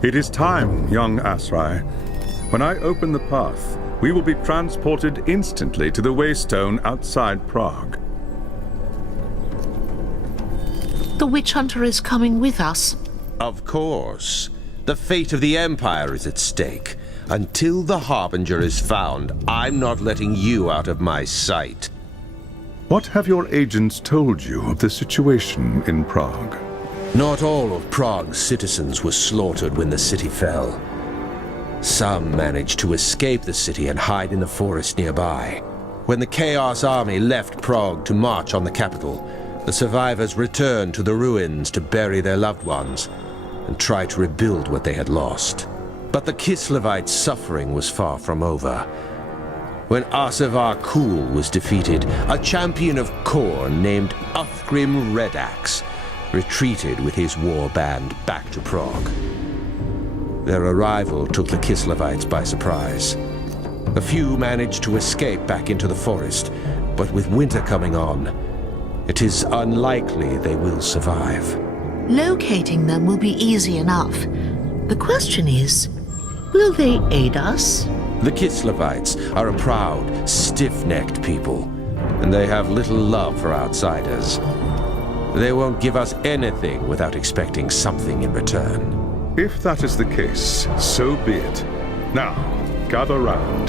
It is time, young Asrai. When I open the path, we will be transported instantly to the Waystone outside Prague. The witch hunter is coming with us. Of course. The fate of the Empire is at stake. Until the Harbinger is found, I'm not letting you out of my sight. What have your agents told you of the situation in Prague? Not all of Prague's citizens were slaughtered when the city fell. Some managed to escape the city and hide in the forest nearby. When the Chaos Army left Prague to march on the capital, the survivors returned to the ruins to bury their loved ones and try to rebuild what they had lost. But the Kislevites' suffering was far from over. When Asevar Kul was defeated, a champion of Khorne named Uthgrim Redax retreated with his war band back to Prague. Their arrival took the Kislevites by surprise. A few managed to escape back into the forest, but with winter coming on, it is unlikely they will survive. Locating them will be easy enough. The question is, will they aid us? The Kislevites are a proud, stiff-necked people, and they have little love for outsiders. They won't give us anything without expecting something in return. If that is the case, so be it. Now, gather round.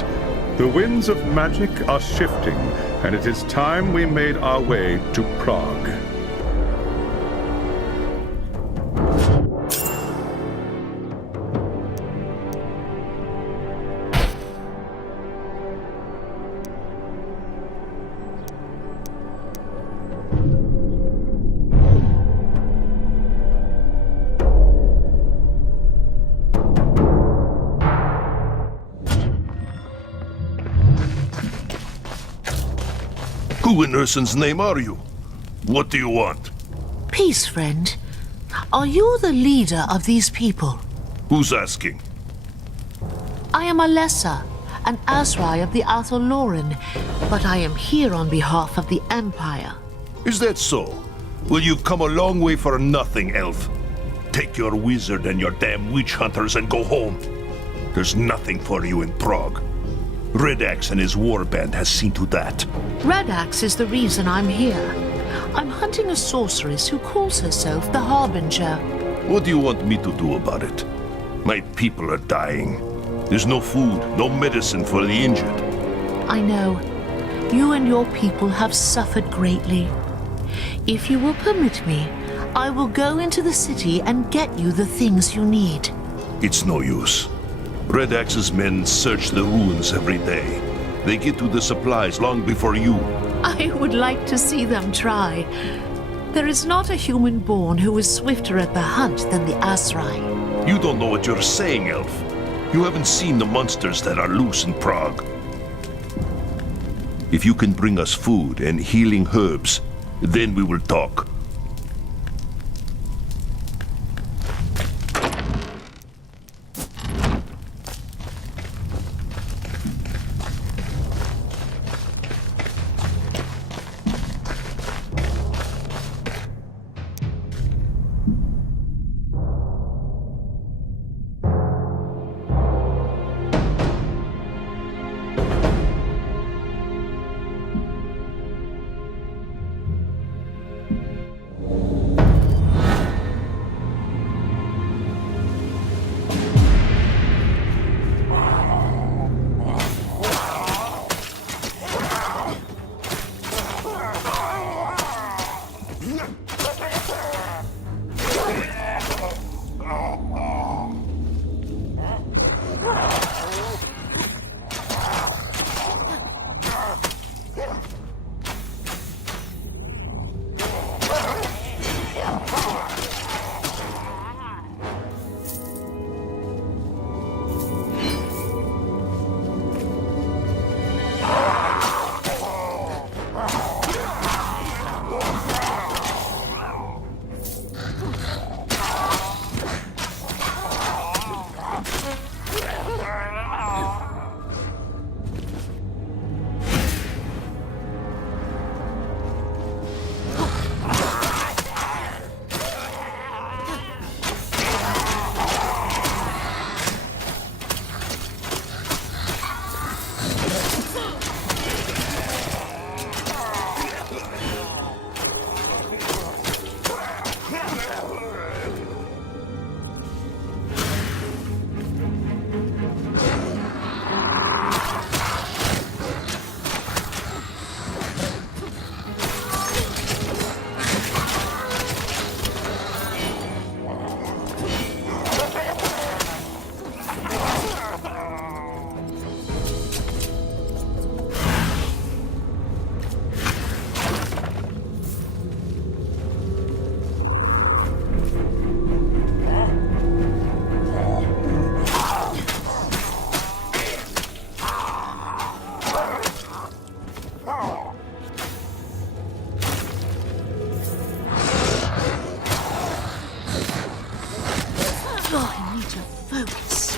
The winds of magic are shifting, and it is time we made our way to Prague. Who in Ursun's name are you? What do you want? Peace, friend. Are you the leader of these people? Who's asking? I am Elessa, an Asrai of the Loren, but I am here on behalf of the Empire. Is that so? Well, you've come a long way for nothing, elf. Take your wizard and your damn witch hunters and go home. There's nothing for you in Prague. Redax and his warband has seen to that. Redax is the reason I'm here. I'm hunting a sorceress who calls herself the Harbinger. What do you want me to do about it? My people are dying. There's no food, no medicine for the injured. I know. You and your people have suffered greatly. If you will permit me, I will go into the city and get you the things you need. It's no use. Redax's men search the ruins every day. They get to the supplies long before you. I would like to see them try. There is not a human born who is swifter at the hunt than the Asrai. You don't know what you're saying, elf. You haven't seen the monsters that are loose in Prague. If you can bring us food and healing herbs, then we will talk. Oh, I need to focus.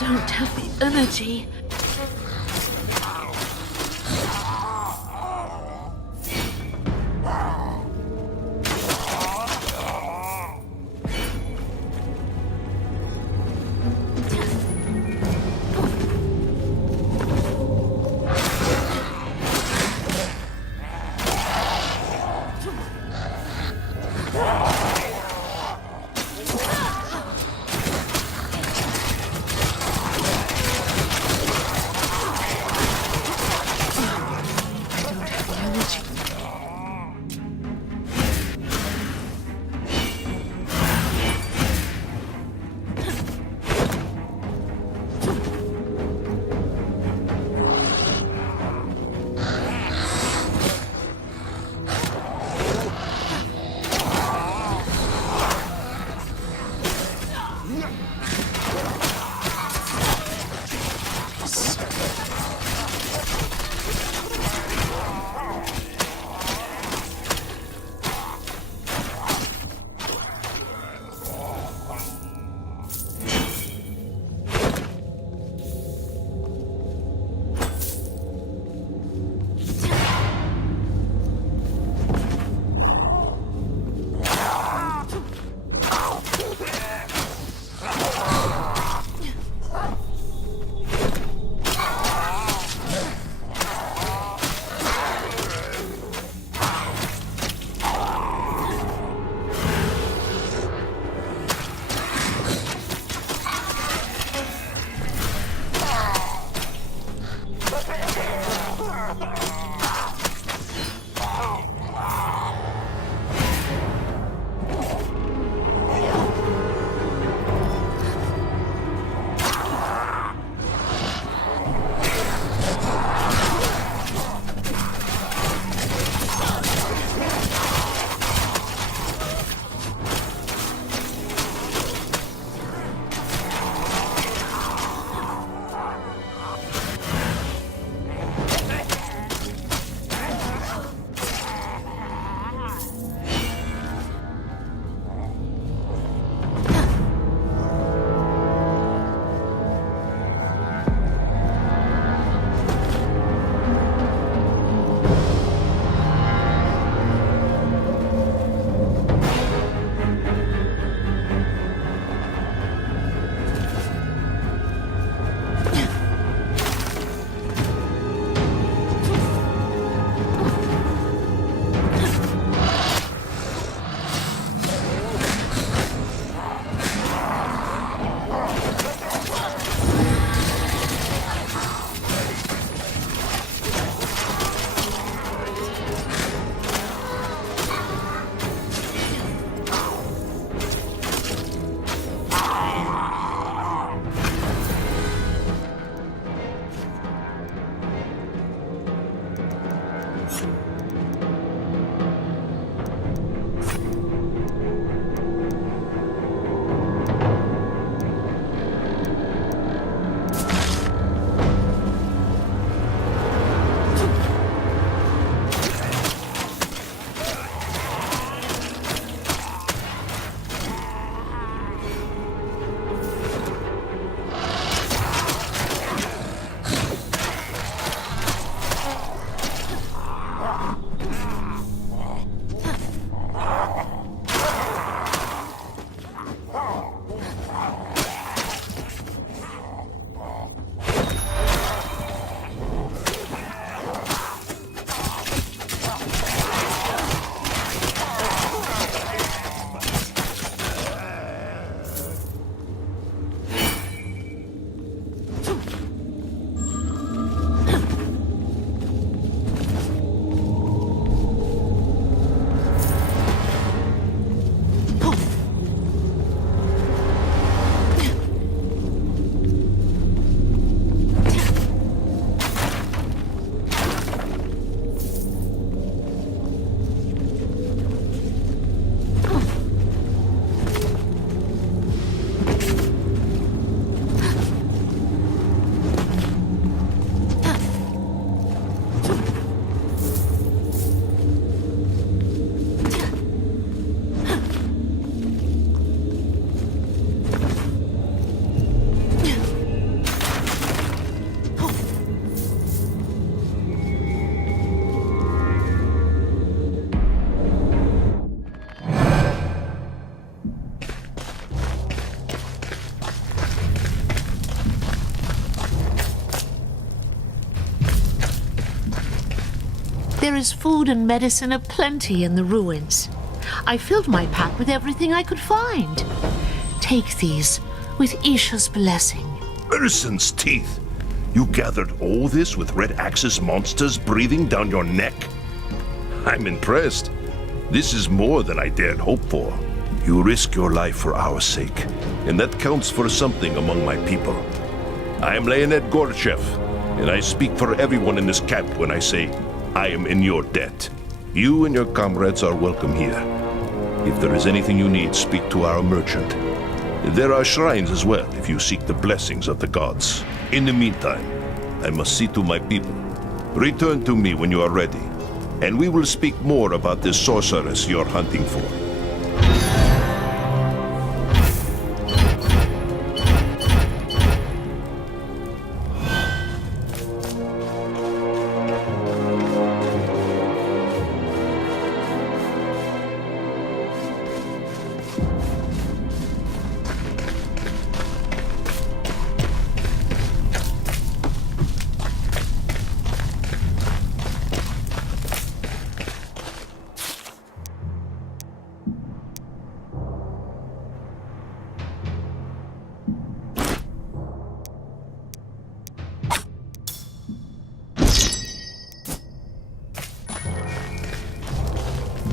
Don't have the energy. There is food and medicine aplenty in the ruins. I filled my pack with everything I could find. Take these with Isha's blessing. Urson's teeth! You gathered all this with Red Axe's monsters breathing down your neck? I'm impressed. This is more than I dared hope for. You risk your life for our sake, and that counts for something among my people. I am Leonid Gorchev, and I speak for everyone in this camp when I say I am in your debt. You and your comrades are welcome here. If there is anything you need, speak to our merchant. There are shrines as well if you seek the blessings of the gods. In the meantime, I must see to my people. Return to me when you are ready, and we will speak more about this sorceress you're hunting for.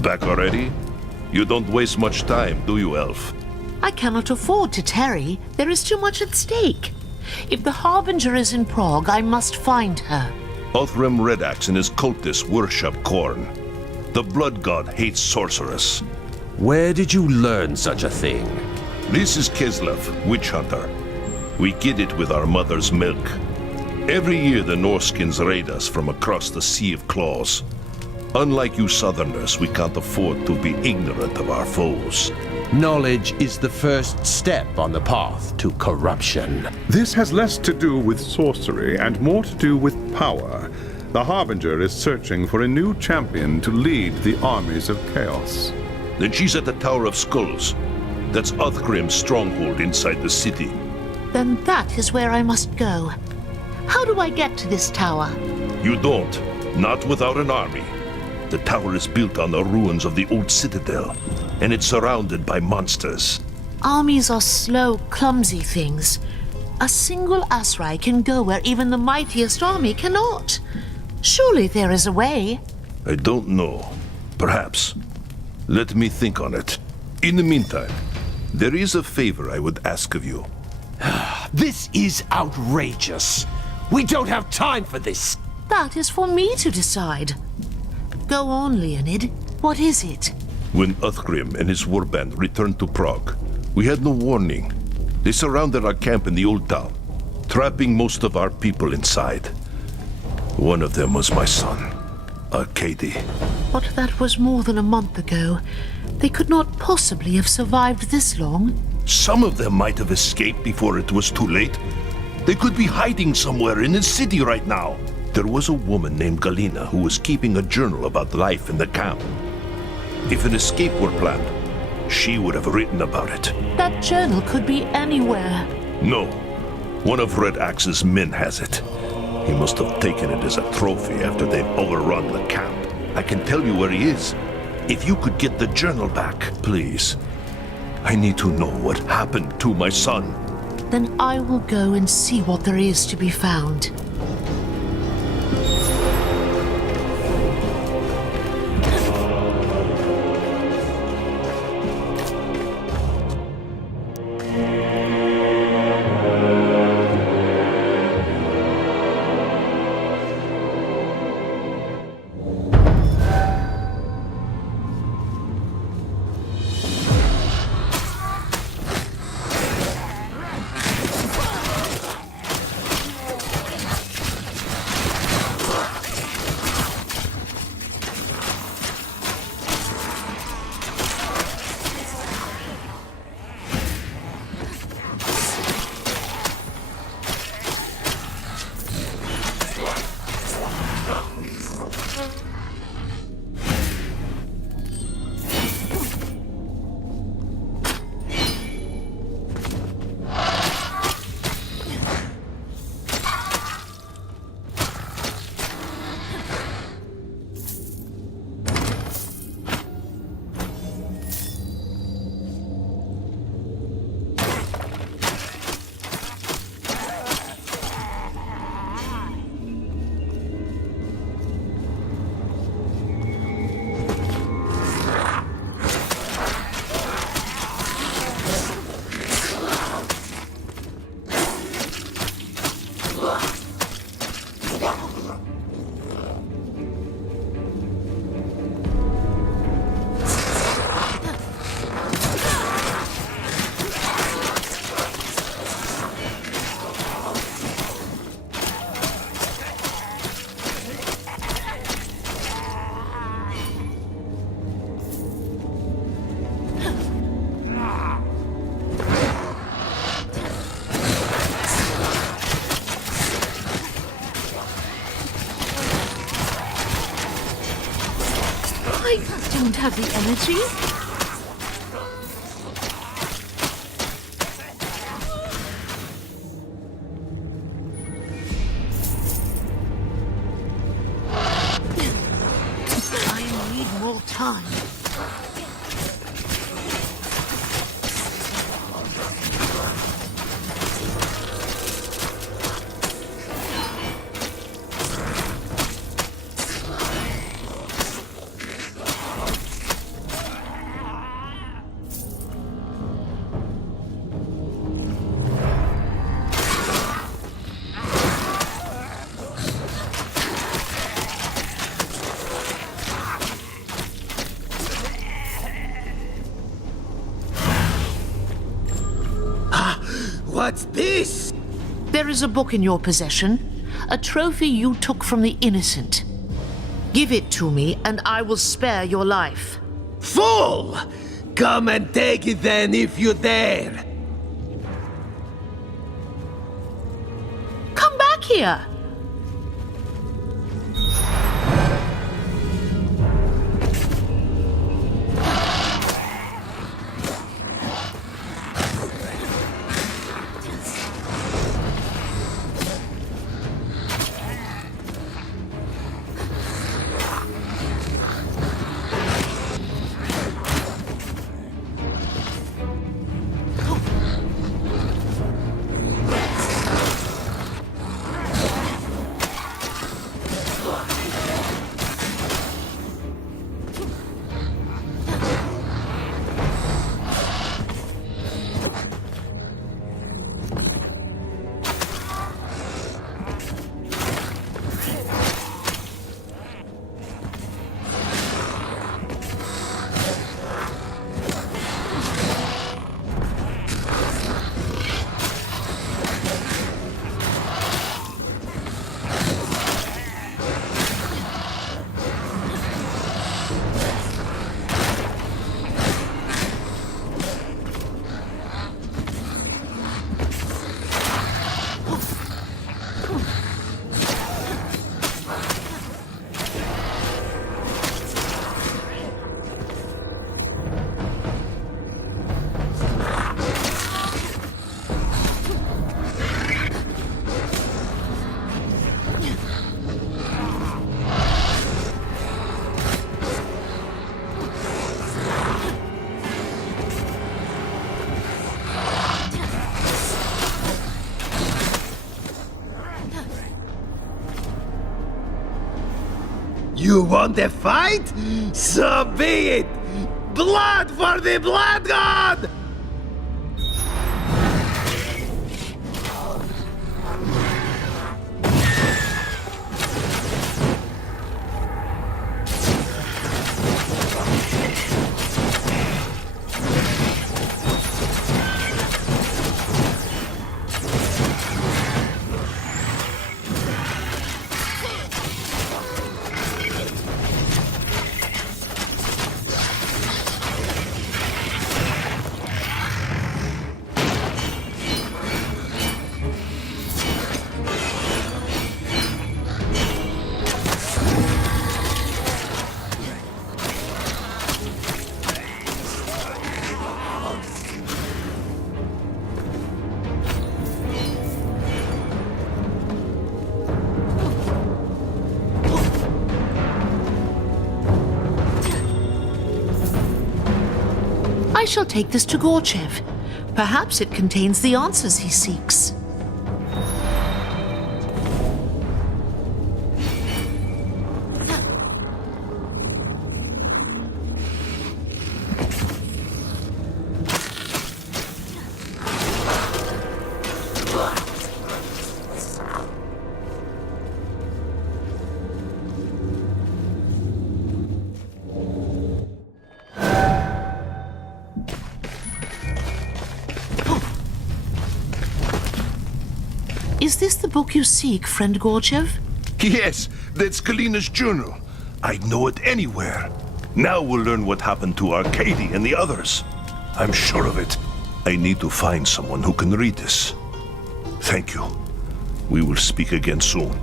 Back already? You don't waste much time, do you, Elf? I cannot afford to tarry. There is too much at stake. If the Harbinger is in Prague, I must find her. Othram Redax and his cultists worship Khorne. The blood god hates sorceress. Where did you learn such a thing? This is Kislev, witch hunter. We get it with our mother's milk. Every year the Norskins raid us from across the Sea of Claws. Unlike you Southerners, we can't afford to be ignorant of our foes. Knowledge is the first step on the path to corruption. This has less to do with sorcery and more to do with power. The Harbinger is searching for a new champion to lead the armies of chaos. Then she's at the Tower of Skulls. That's Uthgrim's stronghold inside the city. Then that is where I must go. How do I get to this tower? You don't. Not without an army. The tower is built on the ruins of the old citadel, and it's surrounded by monsters. Armies are slow, clumsy things. A single Asrai can go where even the mightiest army cannot. Surely there is a way. I don't know. Perhaps. Let me think on it. In the meantime, there is a favor I would ask of you. This is outrageous. We don't have time for this. That is for me to decide. Go on, Leonid. What is it? When Uthgrim and his warband returned to Prague, we had no warning. They surrounded our camp in the old town, trapping most of our people inside. One of them was my son, Arkady. But that was more than a month ago. They could not possibly have survived this long. Some of them might have escaped before it was too late. They could be hiding somewhere in the city right now. There was a woman named Galina who was keeping a journal about life in the camp. If an escape were planned, she would have written about it. That journal could be anywhere. No. One of Red Axe's men has it. He must have taken it as a trophy after they've overrun the camp. I can tell you where he is. If you could get the journal back, please. I need to know what happened to my son. Then I will go and see what there is to be found. I don't have the energy. I need more time. What's this? There is a book in your possession, a trophy you took from the innocent. Give it to me, and I will spare your life. Fool! Come and take it then if you dare. Come back here. You want a fight? So be it! Blood for the Blood God! I shall take this to Gorchev. Perhaps it contains the answers he seeks. Is this the book you seek, friend Gorchev? Yes, that's Kalina's journal. I'd know it anywhere. Now we'll learn what happened to Arcady and the others. I'm sure of it. I need to find someone who can read this. Thank you. We will speak again soon.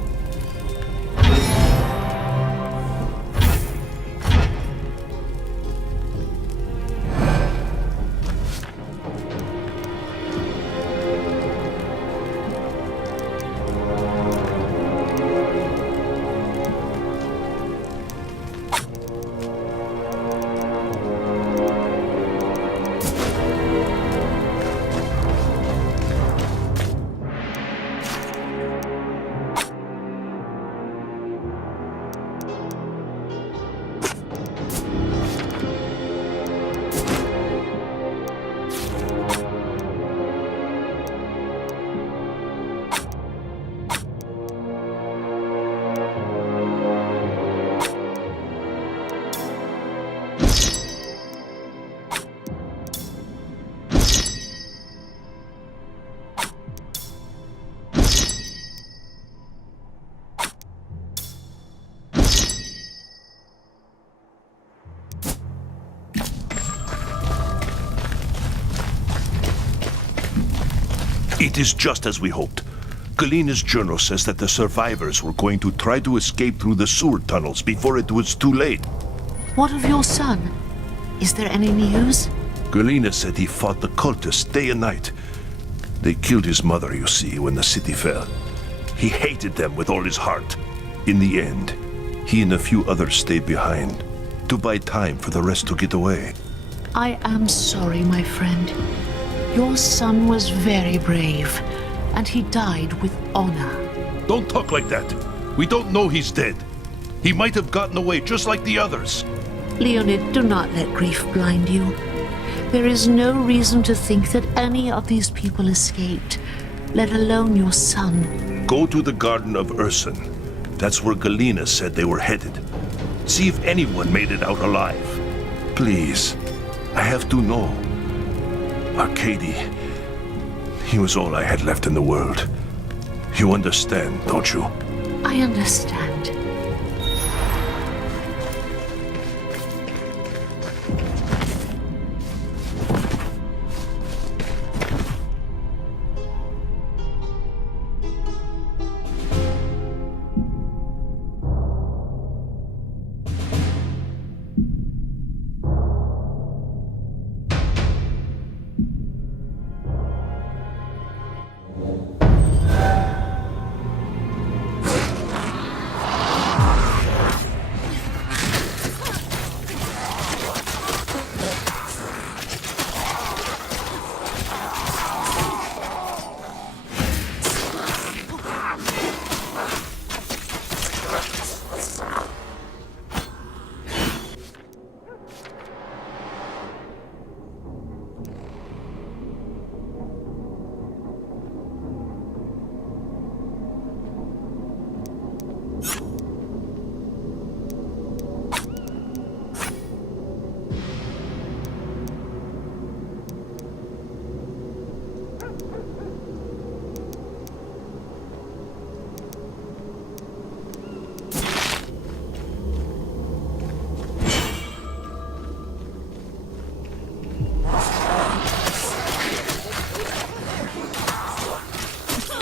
It is just as we hoped. Galina's journal says that the survivors were going to try to escape through the sewer tunnels before it was too late. What of your son? Is there any news? Galina said he fought the cultists day and night. They killed his mother, you see, when the city fell. He hated them with all his heart. In the end, he and a few others stayed behind to buy time for the rest to get away. I am sorry, my friend. Your son was very brave, and he died with honor. Don't talk like that. We don't know he's dead. He might have gotten away just like the others. Leonid, do not let grief blind you. There is no reason to think that any of these people escaped, let alone your son. Go to the Garden of Urson. That's where Galina said they were headed. See if anyone made it out alive. Please, I have to know. Arcady, he was all I had left in the world. You understand, don't you? I understand.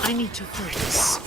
I need to focus.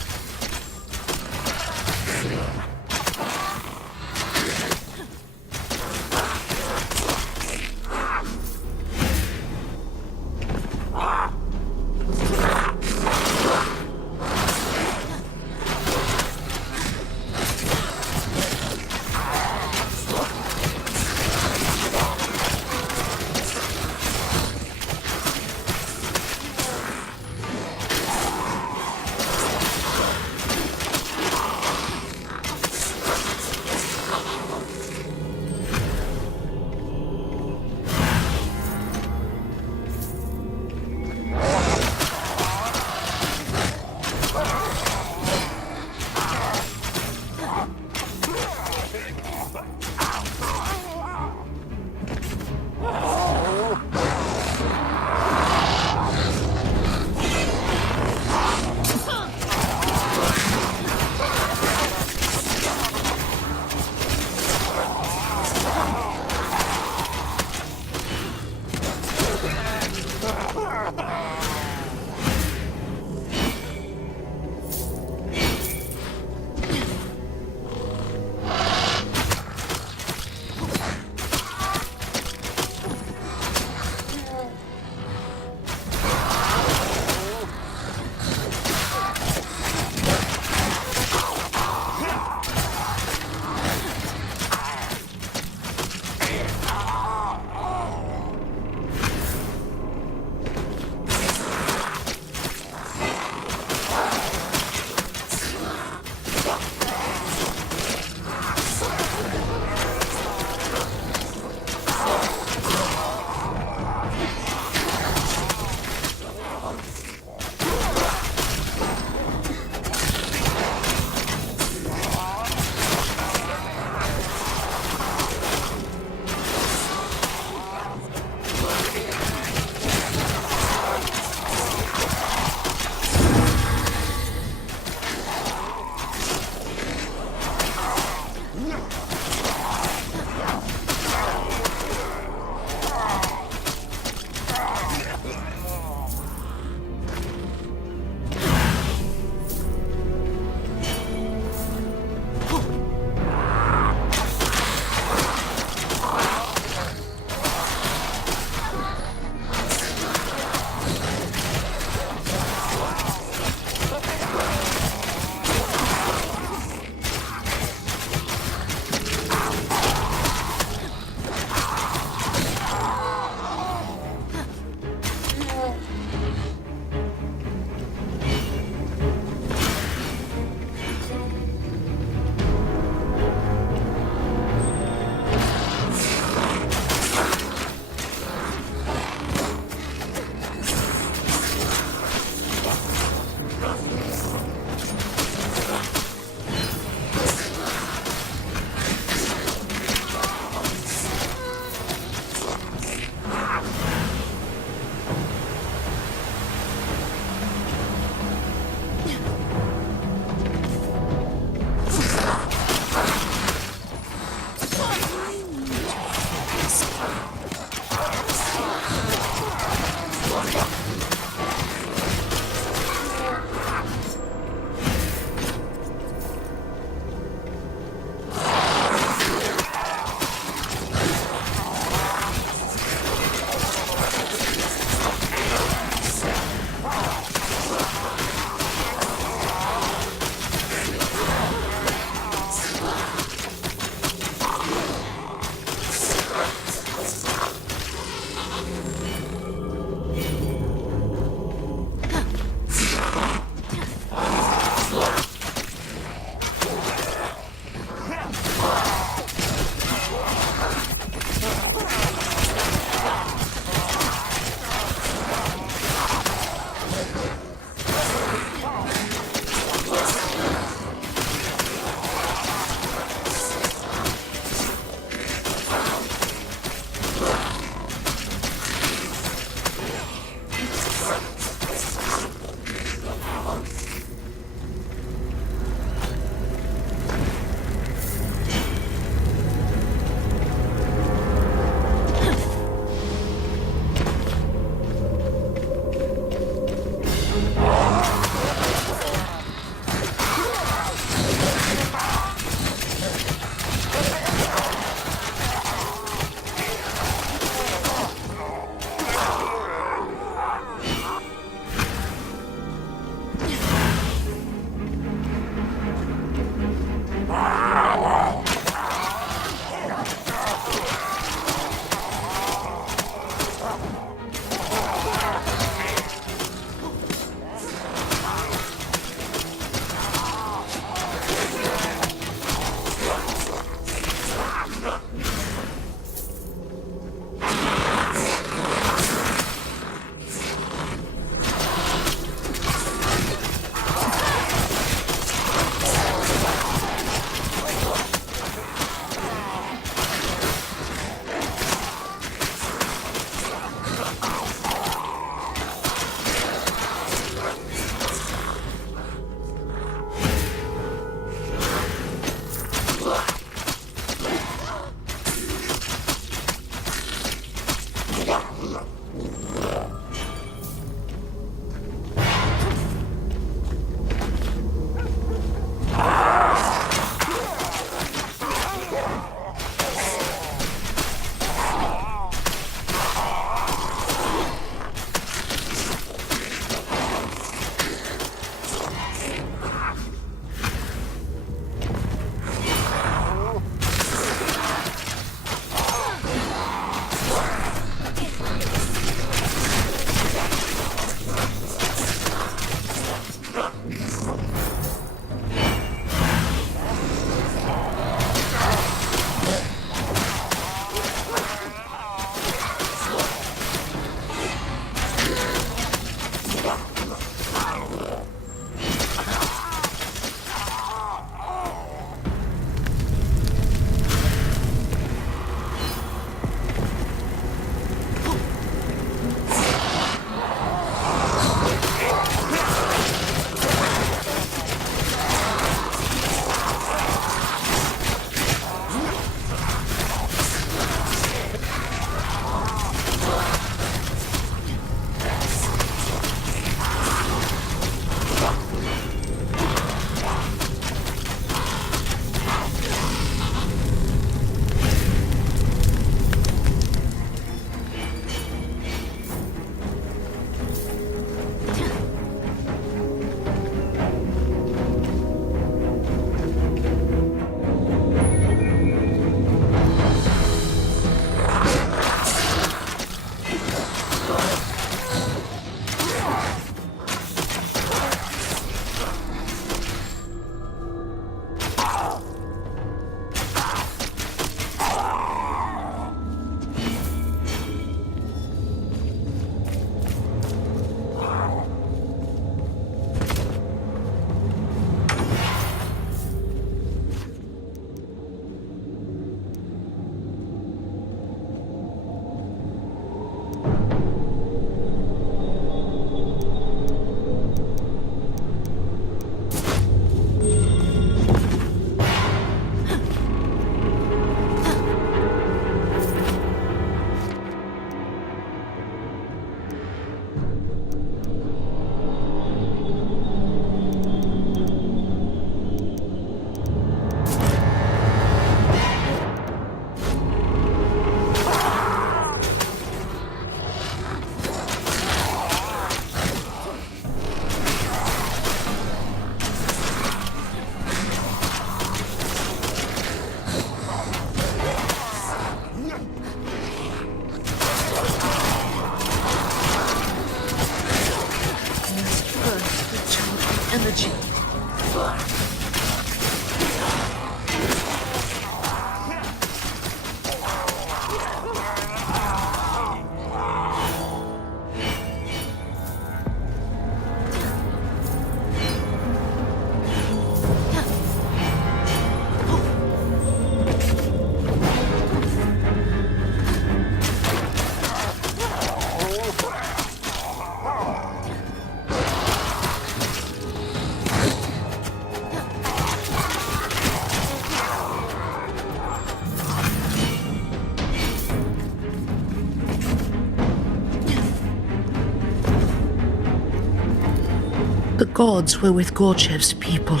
The gods were with Gorchev's people.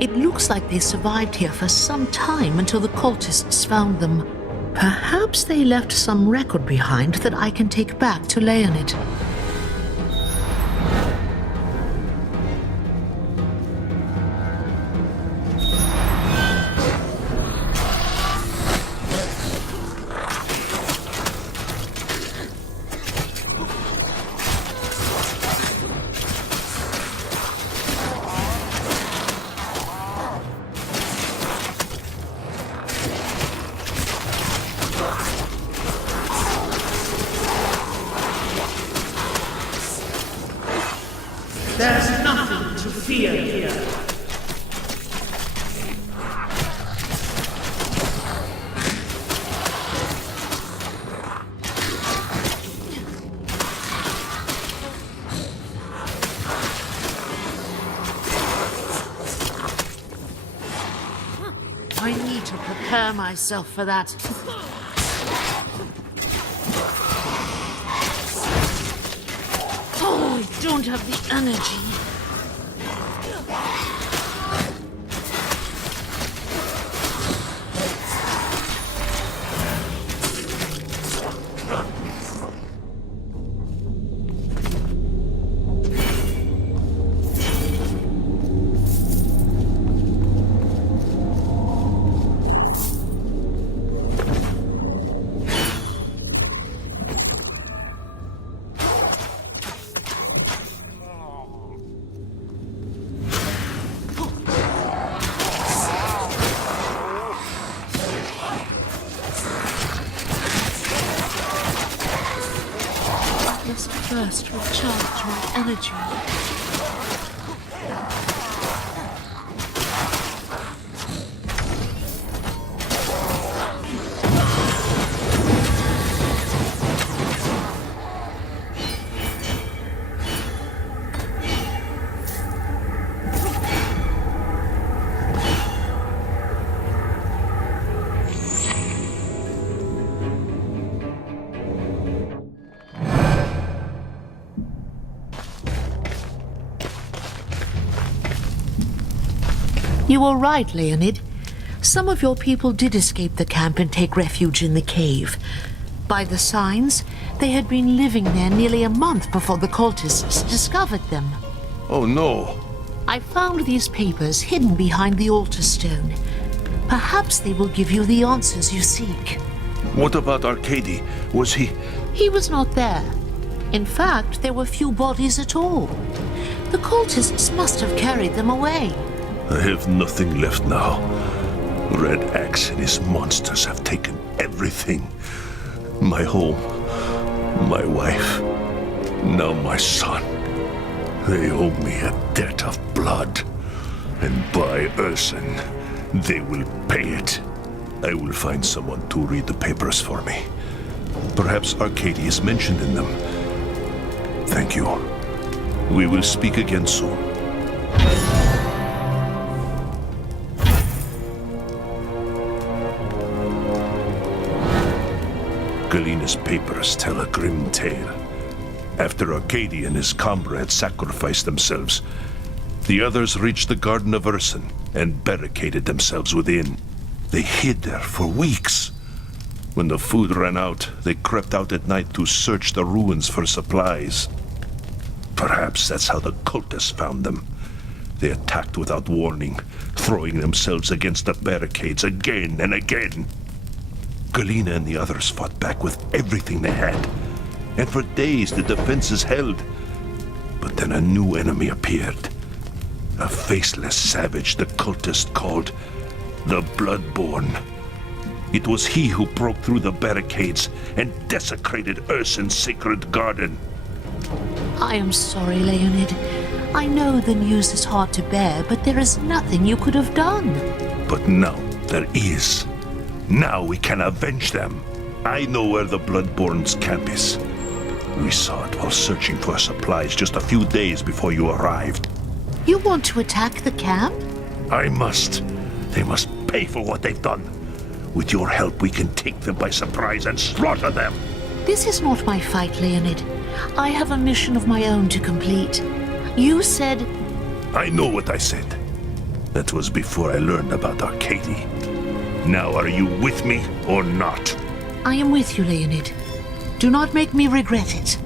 It looks like they survived here for some time until the cultists found them. Perhaps they left some record behind that I can take back to Leonid. There's nothing to fear here. I need to prepare myself for that. don't have the energy. First recharge my energy. You were right, Leonid. Some of your people did escape the camp and take refuge in the cave. By the signs, they had been living there nearly a month before the cultists discovered them. Oh no! I found these papers hidden behind the altar stone. Perhaps they will give you the answers you seek. What about Arcady? Was he... He was not there. In fact, there were few bodies at all. The cultists must have carried them away. I have nothing left now. Red Axe and his monsters have taken everything. My home, my wife, now my son. They owe me a debt of blood. And by Urson, they will pay it. I will find someone to read the papers for me. Perhaps Arcady is mentioned in them. Thank you. We will speak again soon. Galina's papers tell a grim tale. After Arcady and his comrades sacrificed themselves, the others reached the Garden of Urson and barricaded themselves within. They hid there for weeks. When the food ran out, they crept out at night to search the ruins for supplies. Perhaps that's how the cultists found them. They attacked without warning, throwing themselves against the barricades again and again. Galina and the others fought back with everything they had, and for days the defenses held. But then a new enemy appeared. A faceless savage the cultist called the Bloodborne. It was he who broke through the barricades and desecrated Urson's sacred garden. I am sorry, Leonid. I know the news is hard to bear, but there is nothing you could have done. But now there is. Now we can avenge them. I know where the Bloodborne's camp is. We saw it while searching for supplies just a few days before you arrived. You want to attack the camp? I must. They must pay for what they've done. With your help, we can take them by surprise and slaughter them. This is not my fight, Leonid. I have a mission of my own to complete. You said... I know what I said. That was before I learned about Arcady. Now are you with me or not? I am with you, Leonid. Do not make me regret it.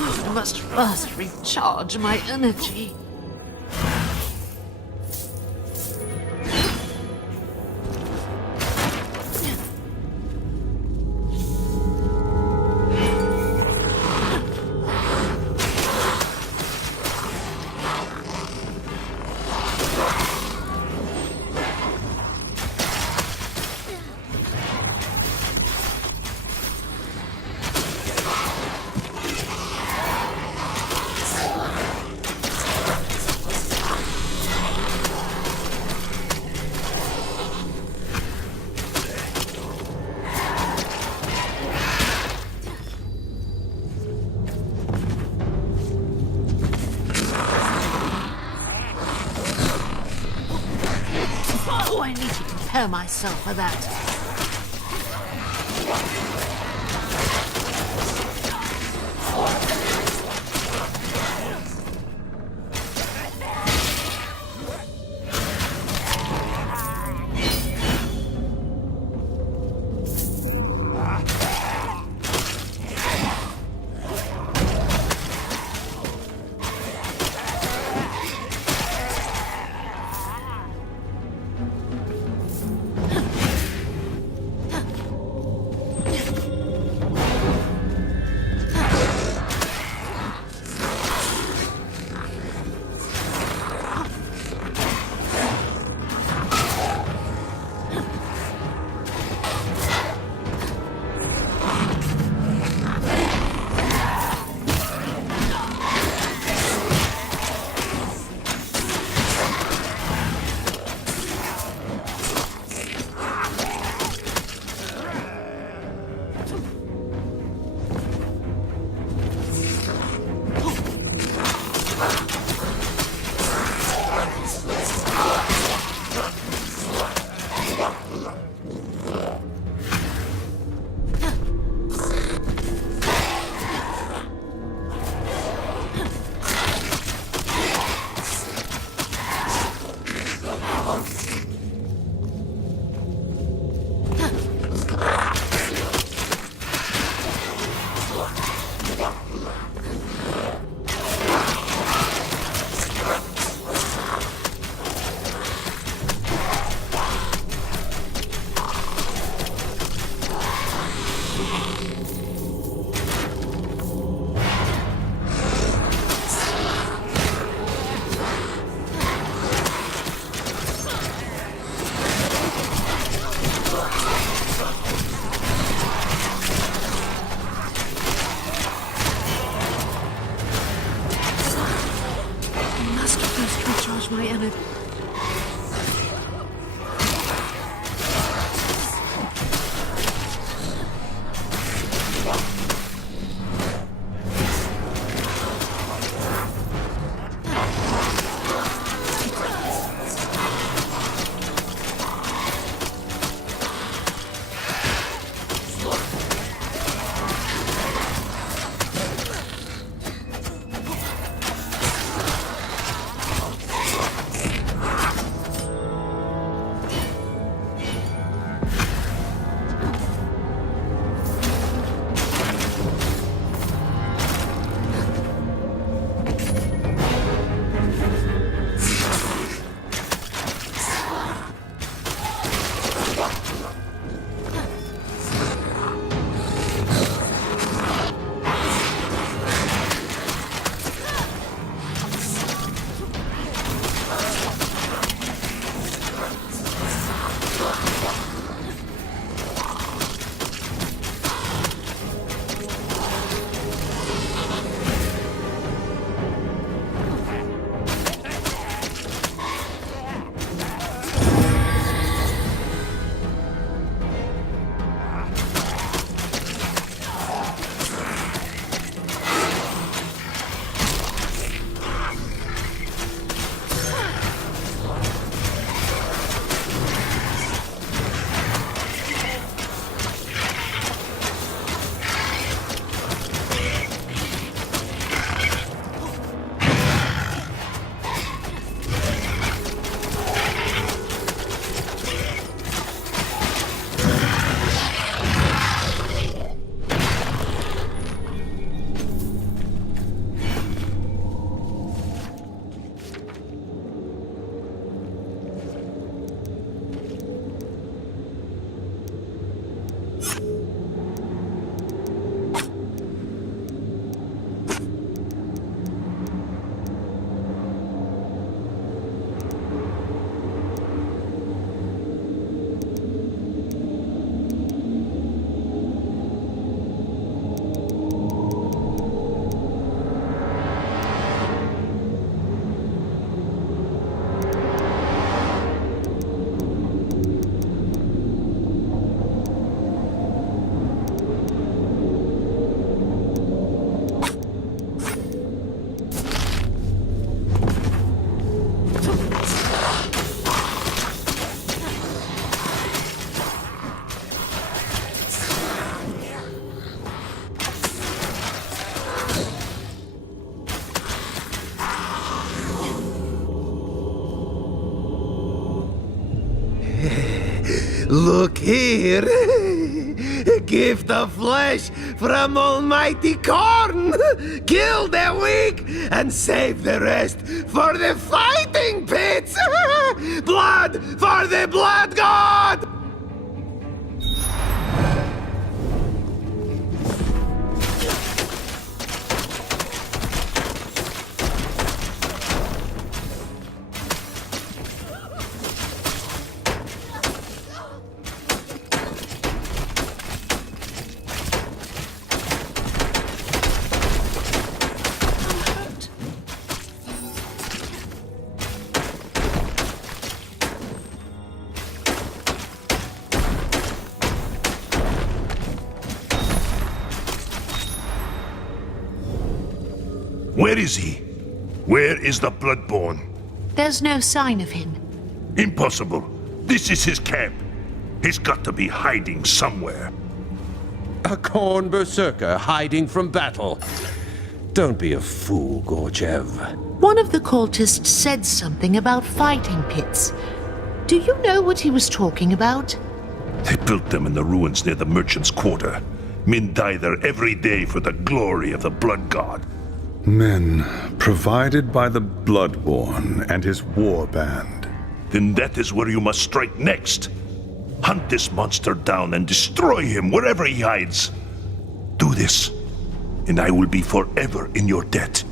I must first recharge my energy. Oh, I need to prepare myself for that. Look here. A gift of flesh from Almighty Korn. Kill the weak and save the rest for the fighting pits. Blood for the blood god! Where is he? Where is the Bloodborne? There's no sign of him. Impossible. This is his camp. He's got to be hiding somewhere. A Khorne berserker hiding from battle. Don't be a fool, Gorchev. One of the cultists said something about fighting pits. Do you know what he was talking about? They built them in the ruins near the merchant's quarter. Men die there every day for the glory of the blood god. Men provided by the Bloodborne and his war band. Then that is where you must strike next. Hunt this monster down and destroy him wherever he hides. Do this, and I will be forever in your debt.